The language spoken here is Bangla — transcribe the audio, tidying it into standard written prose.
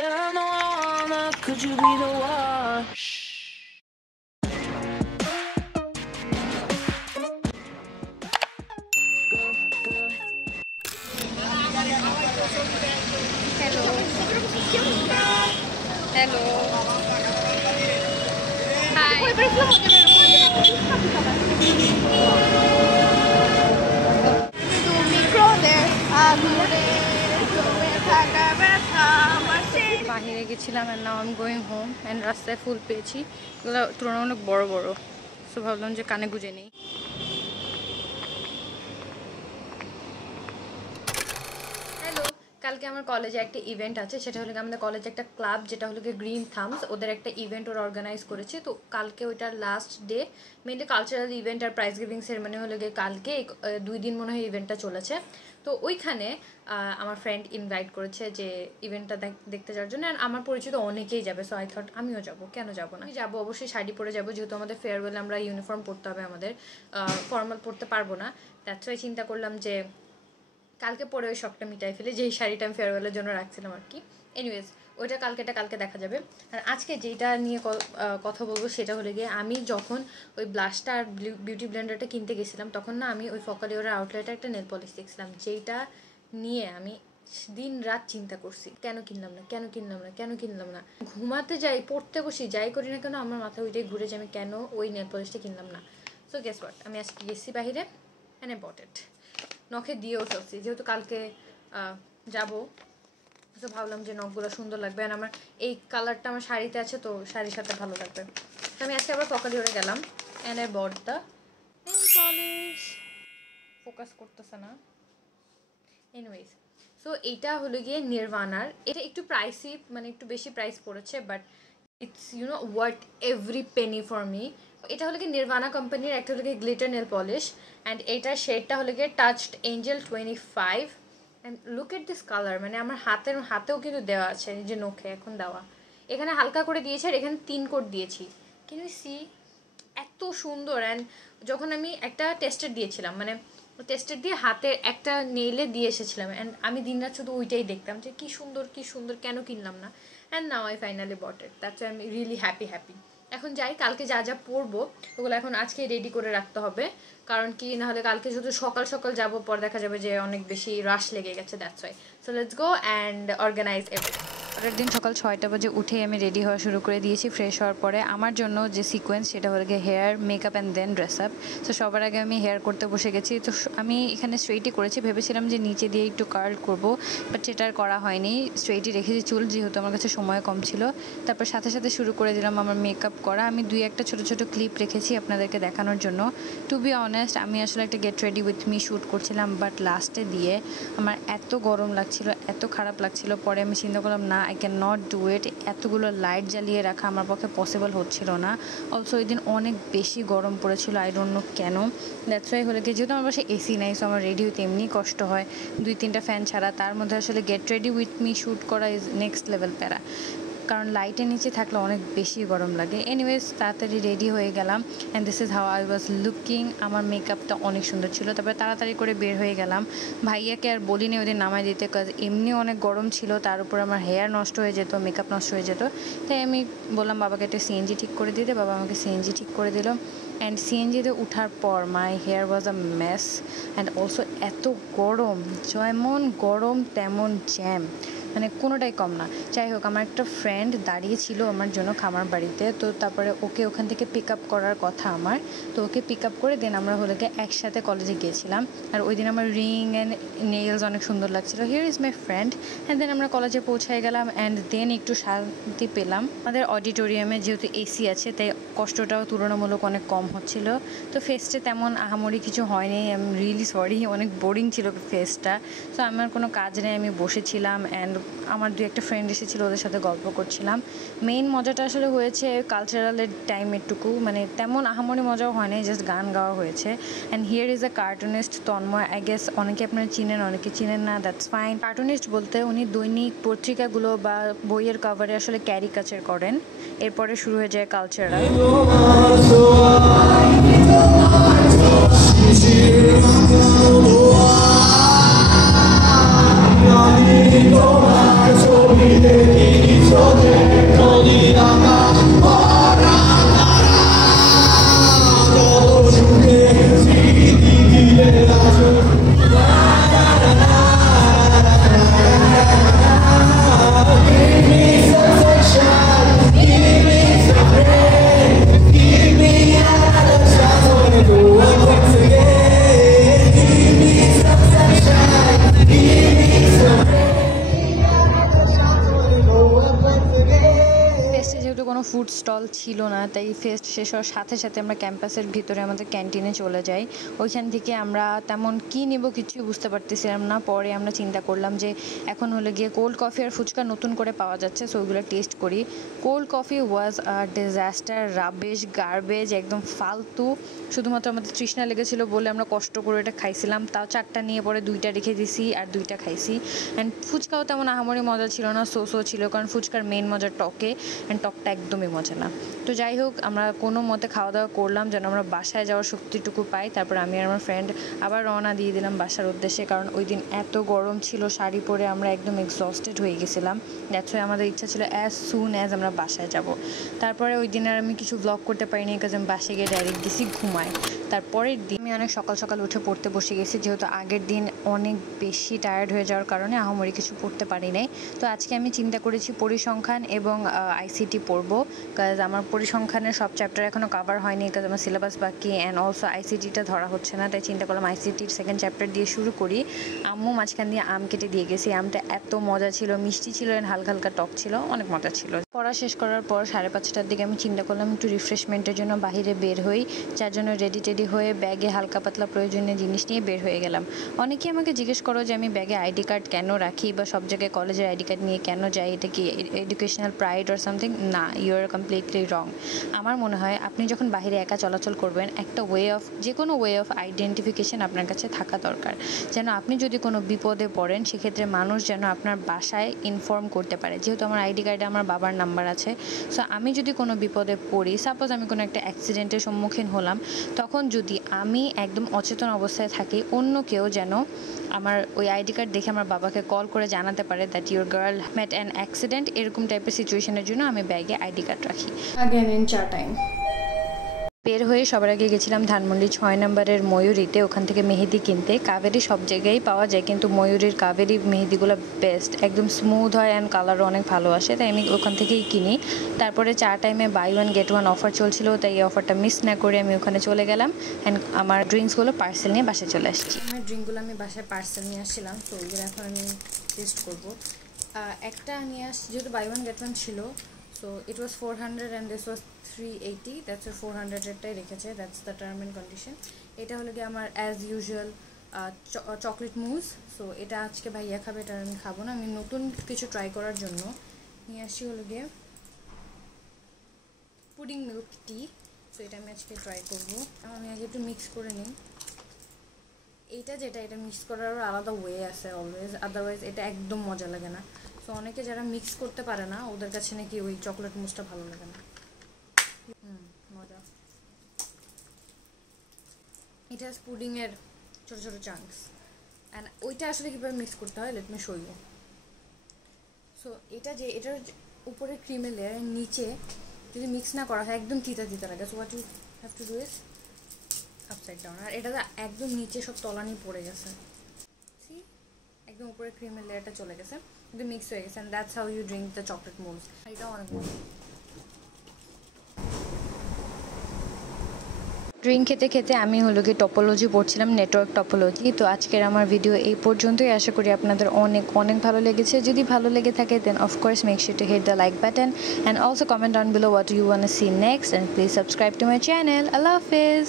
I'm the one, could you be the one? Hello. Hello. Hi. বাহিরে গেছিলাম and now I'm going home and রাস্তায় ফুল পেয়েছি, এগুলো তুলনামূলক বড় বড়, সো ভাবলাম যে কানে গুঁজে নেই। হ্যালো, কালকে আমার কলেজে একটা ইভেন্ট আছে, সেটা হলো আমাদের কলেজে একটা ক্লাব যেটা হলো গ্রিন থামস, ওদের একটা ইভেন্ট ওরা অর্গানাইজ করেছে। তো কালকে ওইটার last day, mainly cultural event আর প্রাইজ গিভিং সেরেমনি হলো গিয়ে কালকে, 2 দিন মনে হয় ইভেন্টটা চলেছে। তো ওইখানে আমার ফ্রেন্ড ইনভাইট করেছে যে ইভেন্টটা দেখতে যাওয়ার জন্য, আর আমার পরিচিত অনেকেই যাবে, সো আই থট আমিও যাবো, কেন যাবো না। আমি যাবো, অবশ্যই শাড়ি পরে যাবো, যেহেতু আমাদের ফেয়ারওয়েলে আমরা ইউনিফর্ম পরতে হবে, আমাদের ফর্মাল পরতে পারবো না। দ্যাটস ওয়াই চিন্তা করলাম যে কালকে পরে ওই শখটা মিটাই ফেলে, যেই শাড়িটা আমি ফেয়ারওয়েলের জন্য রাখছিলাম আর কি। এনিওয়েজ, ওইটা কালকে দেখা যাবে। আর আজকে যেটা নিয়ে কথা বলবো সেটা হলে গিয়ে, আমি যখন ওই ব্লাশটা আর বিউটি ব্লেন্ডারটা কিনতে গেছিলাম, তখন না আমি ওই ফকালিওরা আউটলেটে একটা নেল পলিশ দেখছিলাম, যেইটা নিয়ে আমি দিন রাত চিন্তা করছি, কেন কিনলাম না। ঘুমাতে যাই, পড়তে বসি, যাই করি না কেন, আমার মাথা ওইটাই ঘুরে যে আমি কেন ওই নেল পলিশটা কিনলাম না। সো গেস হোয়াট, আমি আজকে গেছি বাহিরে অ্যান্ড আই বট ইট। নখে দিয়েও ফেলছি, যেহেতু কালকে যাবো, তো ভাবলাম যে নখগুলো সুন্দর লাগবে, আর আমার এই কালারটা আমার শাড়িতে আছে, তো শাড়ির সাথে ভালো লাগবে। তো আমি আজকে আবার ফকালিওরে গেলাম and I bought the nail polish. Focus করতেছে না। এনিওয়েজ, সো এইটা হলো গিয়ে নির্ভানার। এটা একটু প্রাইসি, মানে একটু বেশি প্রাইস পড়েছে, but it's worth every Penney for me. এটা হলো গিয়ে নির্ভানা কোম্পানির একটা হলো গিয়ে গ্লিটার নেল পলিশ, অ্যান্ড এইটার শেডটা হলো গিয়ে touched Angel 25। And look at this colour, মানে আমার হাতেও কিন্তু দেওয়া আছে, যে নখে এখন দেওয়া, এখানে হালকা করে দিয়েছে আর এখানে 3 কোট দিয়েছি। ক্যান ইউ সি, এত সুন্দর। অ্যান্ড যখন আমি একটা টেস্টার দিয়েছিলাম, মানে টেস্টার দিয়ে হাতে একটা নেইলে দিয়ে এসেছিলাম, অ্যান্ড আমি দিনরাত শুধু ওইটাই দেখতাম যে কী সুন্দর, কেন কিনলাম না। And now I finally bought it, that's I am really happy. এখন যাই, কালকে যা পরবো ওগুলো এখন আজকেই রেডি করে রাখতে হবে, কারণ কি নাহলে কালকে শুধু সকাল যাবো, পর দেখা যাবে যে অনেক বেশি রাশ লেগে গেছে। That's why, so let's go and organise everything. পরের দিন সকাল 6টা বাজে উঠে আমি রেডি হওয়া শুরু করে দিয়েছি। ফ্রেশ হওয়ার পরে আমার জন্য যে সিকোয়েন্স, সেটা হলো গিয়ে hair, makeup and then dress up. So সবার আগে আমি হেয়ার করতে বসে গেছি। তো আমি এখানে স্ট্রেইটই করেছি, ভেবেছিলাম যে নিচে দিয়ে একটু কার্ল করব, বাট সেটা আর করা হয়নি, স্ট্রেইটই রেখেছি চুল, যেহেতু আমার কাছে সময় কম ছিল। তারপর সাথে শুরু করে দিলাম আমার মেকআপ করা। আমি 2-1টা ছোটো ক্লিপ রেখেছি আপনাদেরকে দেখানোর জন্য। টু বি অনেস্ট, আমি আসলে একটা get ready with me shoot করছিলাম, বাট লাস্টে দিয়ে আমার এত গরম লাগছিল, এত খারাপ লাগছিল, পরে আমি চিন্তা করলাম না, I can not do it. এতগুলো লাইট জ্বালিয়ে রাখা আমার পক্ষে পসিবল হচ্ছিল না। অলসো ওই দিন অনেক বেশি গরম পড়েছিল, আই ডোন্ট নো কেন। দ্যাটস ওয়াই হলে গিয়ে, যেহেতু আমার বাসায় এসি নাই, সো আমার রেডি হতে এমনি কষ্ট হয়, 2-3টা ফ্যান ছাড়া। তার মধ্যে আসলে get ready with me shoot করা ইজ নেক্সট লেভেল প্যারা, কারণ লাইটের নিচে থাকলে অনেক বেশি গরম লাগে। এনিওয়েজ, তাড়াতাড়ি রেডি হয়ে গেলাম and this is how I was looking. আমার মেকআপটা অনেক সুন্দর ছিল। তারপরে তাড়াতাড়ি করে বের হয়ে গেলাম। ভাইয়াকে আর বলিনি ওদের নামাই দিতে, কাজ এমনি অনেক গরম ছিল, তার উপর আমার হেয়ার নষ্ট হয়ে যেত, মেকআপ নষ্ট হয়ে যেত। তাই আমি বললাম বাবাকে একটা সিএনজি ঠিক করে দিতে, বাবা আমাকে সিএনজি ঠিক করে দিল। অ্যান্ড সিএনজিতে ওঠার পর my hair was a mess. And also এত গরম, যেমন গরম তেমন জ্যাম, মানে কোনোটাই কম না। যাই হোক, আমার একটা ফ্রেন্ড দাঁড়িয়েছিল আমার জন্য খামার বাড়িতে, তো তারপরে ওকে ওখান থেকে পিক আপ করার কথা আমার, তো ওকে পিক আপ করে দেন আমরা হলে একসাথে কলেজে গিয়েছিলাম। আর ওই দিন আমার রিং অ্যান্ড নেইলস অনেক সুন্দর লাগছিল। Here is my friend. And then আমরা কলেজে পৌঁছায় গেলাম অ্যান্ড দেন একটু শান্তি পেলাম। আমাদের অডিটোরিয়ামে যেহেতু এসি আছে, তাই কষ্টটাও তুলনামূলক অনেক কম হচ্ছিল। তো ফেস্টে তেমন আহামরি কিছু হয়নি, আই এম রিয়েলি সরি, অনেক বোরিং ছিল ফেস্টটা। সো আমার কোনো কাজ নেই, আমি বসেছিলাম অ্যান্ড আমার 2-একটা ফ্রেন্ড এসেছিলো, ওদের সাথে গল্প করছিলাম। মেইন মজাটা আসলে হয়েছে কালচারালের টাইমেরটুকু, মানে তেমন আহামরি মজাও হয়নি, জাস্ট গান গাওয়া হয়েছে। And here is a cartoonist Tanmoy, I guess অনেকে আপনারা চিনেন, অনেকে চিনেন না, দ্যাটস ফাইন। কার্টুনিস্ট বলতে উনি দৈনিক পত্রিকাগুলো বা বইয়ের কভারে আসলে ক্যারিকাচার করেন। এরপরে শুরু হয়ে যায় কালচারাল। Don't ফেস্টে যেহেতু কোনো ফুড স্টল ছিল না, তাই ফেস্ট শেষ হওয়ার সাথে সাথে আমরা ক্যাম্পাসের ভিতরে আমাদের ক্যান্টিনে চলে যাই। ওইখান থেকে আমরা তেমন কী নেব কিছুই বুঝতে পারতেছিলাম না। পরে আমরা চিন্তা করলাম যে এখন হলে গিয়ে কোল্ড কফি আর ফুচকা নতুন করে পাওয়া যাচ্ছে, সো ওইগুলো টেস্ট করি। কোল্ড কফি ওয়াজ আ ডিজাস্টার, রাবিশ, গার্বেজ, একদম ফালতু। শুধুমাত্র আমাদের তৃষ্ণা লেগেছিল বলে আমরা কষ্ট করে এটা খাইছিলাম, তাও 4টা নিয়ে পরে 2টা রেখে দিছি আর 2টা খাইছি। অ্যান্ড ফুচকাও তেমন আহামরি মজা ছিল না, সো ছিল, কারণ ফুচকার মেন মজা টকে, অ্যান্ড টকটা একদমই মজা না। তো যাই হোক, আমরা কোনো মতে খাওয়া দাওয়া করলাম যেন আমরা বাসায় যাওয়ার শক্তিটুকু পাই। তারপর আমি আর আমার ফ্রেন্ড আবার রওনা দিয়ে দিলাম বাসার উদ্দেশ্যে, কারণ ওই দিন এত গরম ছিল, শাড়ি পরে আমরা একদম এক্সস্টেড হয়ে গেছিলাম। দ্যাটস ওয়াই আমাদের ইচ্ছা ছিল অ্যাজ সুন অ্যাজ আমরা বাসায় যাব। তারপরে ওই দিন আর আমি কিছু ব্লগ করতে পারিনি, কারণ আমি বাসায় গিয়ে ডাইরেক্ট দিছি ঘুমাই। তারপরের দিন আমি অনেক সকাল সকাল উঠে পড়তে বসে গেছি, যেহেতু আগের দিন অনেক বেশি টায়ার্ড হয়ে যাওয়ার কারণে আহামরি কিছু পড়তে পারি নাই। তো আজকে আমি চিন্তা করেছি পরিসংখ্যান এবং আইসিটি পড়বো, কাজ আমার পরিসংখ্যানের সব চ্যাপ্টার এখনও কভার হয়নি, কাজ আমার সিলেবাস বাকি, অ্যান্ড অলসো আইসিটিটা ধরা হচ্ছে না। তাই চিন্তা করলাম আইসিটির সেকেন্ড চ্যাপ্টার দিয়ে শুরু করি। আম্মু মাঝখান দিয়ে আম কেটে দিয়ে গেছি, আমটা এত মজা ছিল, মিষ্টি ছিল, অ্যান্ড হালকা হালকা টক ছিল, অনেক মজা ছিল। পড়া শেষ করার পর 5:30টার দিকে আমি চিন্তা করলাম একটু রিফ্রেশমেন্টের জন্য বাইরে বের হই, যার জন্য রেডি টেডি হয়ে ব্যাগে হালকা পাতলা প্রয়োজনীয় জিনিস নিয়ে বের হয়ে গেলাম। অনেকেই আমাকে জিজ্ঞেস করো যে আমি ব্যাগে আইডি কার্ড কেন রাখি বা সব জায়গায় কলেজের আইডি কার্ড নিয়ে কেন যাই, এটা কি এডুকেশনাল প্রাইড অর সামথিং? না, ইউ আর কমপ্লিটলি রং। আমার মনে হয় আপনি যখন বাইরে একা চলাচল করবেন, একটা যে কোনো ওয়ে অফ আইডেন্টিফিকেশন আপনার কাছে থাকা দরকার, যেন আপনি যদি কোনো বিপদে পড়েন সেক্ষেত্রে মানুষ যেন আপনার বাসায় ইনফর্ম করতে পারে। যেহেতু আমার আইডি কার্ডে আমার বাবার নাম্বার আছে, সো আমি যদি কোনো বিপদে পড়ি, সাপোজ আমি কোনো একটা অ্যাক্সিডেন্টের সম্মুখীন হলাম, তখন যদি আমি একদম অচেতন অবস্থায় থাকি, অন্য কেউ যেন আমার ওই আইডি কার্ড দেখে আমার বাবাকে কল করে জানাতে পারে that your girl mate an accident. এরকম টাইপের সিচুয়েশনের জন্য আমি ব্যাগে আইডি কার্ড রাখি। Again in চা টাইম। বের হয়ে সবার আগে গেছিলাম ধানমন্ডি 6 নম্বরের ময়ূরীতে, ওখান থেকে মেহেদি কিনতে। কাবেরি সব জায়গায় পাওয়া যায়, কিন্তু ময়ূরীর কাবেরি মেহেদিগুলো বেস্ট, একদম স্মুথ হয় অ্যান্ড কালারও অনেক ভালো আসে, তাই আমি ওখান থেকেই কিনি। তারপরে চা টাইমে buy one get one offer চলছিল, তাই এই অফারটা মিস না করে আমি ওখানে চলে গেলাম, অ্যান্ড আমার ড্রিঙ্কসগুলো পার্সেল নিয়ে বাসায় চলে আসছি। আমার ড্রিঙ্কগুলো আমি বাসায় পার্সেল নিয়ে আসছিলাম, তো ওইগুলো এখন আমি টেস্ট করবো। একটা নিয়ে আসছি, যেহেতু বাই ওয়ান গেট ওয়ান ছিল, so it was 400 and this was 380, that's 400-এরটাই রেখেছে, that's the term and condition. এটা হলো কি আমার as usual chocolate mousse. So এটা আজকে ভাইয়া খাবে, এটা আমি খাবো না। আমি নতুন কিছু ট্রাই করার জন্য নিয়ে আসছি হলো গিয়ে পুডিং মিল্ক টি। তো এটা আমি আজকে ট্রাই করবো। আমি আগে একটু মিক্স করে নিই। এটা মিক্স করারও আলাদা ওয়ে আছে অলওয়েজ, আদারওয়াইজ এটা একদম মজা লাগে না। সো অনেকে যারা মিক্স করতে পারে না, ওদের কাছে নাকি ওই চকলেট মুসটা ভালো লাগে না। মজা। এটা পুডিংয়ের ছোটো ছোটো চাঙ্কস, অ্যান্ড ওইটা আসলে কীভাবে মিক্স করতে হয়, let me show you. So এটার উপরে ক্রিমের লেয়ারের নিচে যদি মিক্স না করা হয় একদম তিতা তিতা লাগে। So what you have to do is upside down. আর এটা একদম নিচে সব তলানি পড়ে গেছে, সি একদম উপরে ক্রিমের লেয়ারটা চলে গেছে, একদম মিক্স হয়ে গেছে, and that's how you drink the chocolate moles. এটাও অনেক মজা। ড্রিঙ্ক খেতে খেতে আমি হলো কি টপোলজি পড়ছিলাম, নেটওয়ার্ক টপোলজি। তো আজকের আমার ভিডিও এই পর্যন্তই, আশা করি আপনাদের অনেক অনেক ভালো লেগেছে। যদি ভালো লেগে থাকে then of course make sure to hit the like button and also comment down below what you want to see next, and please subscribe to my channel. আল্লাহ হাফেজ।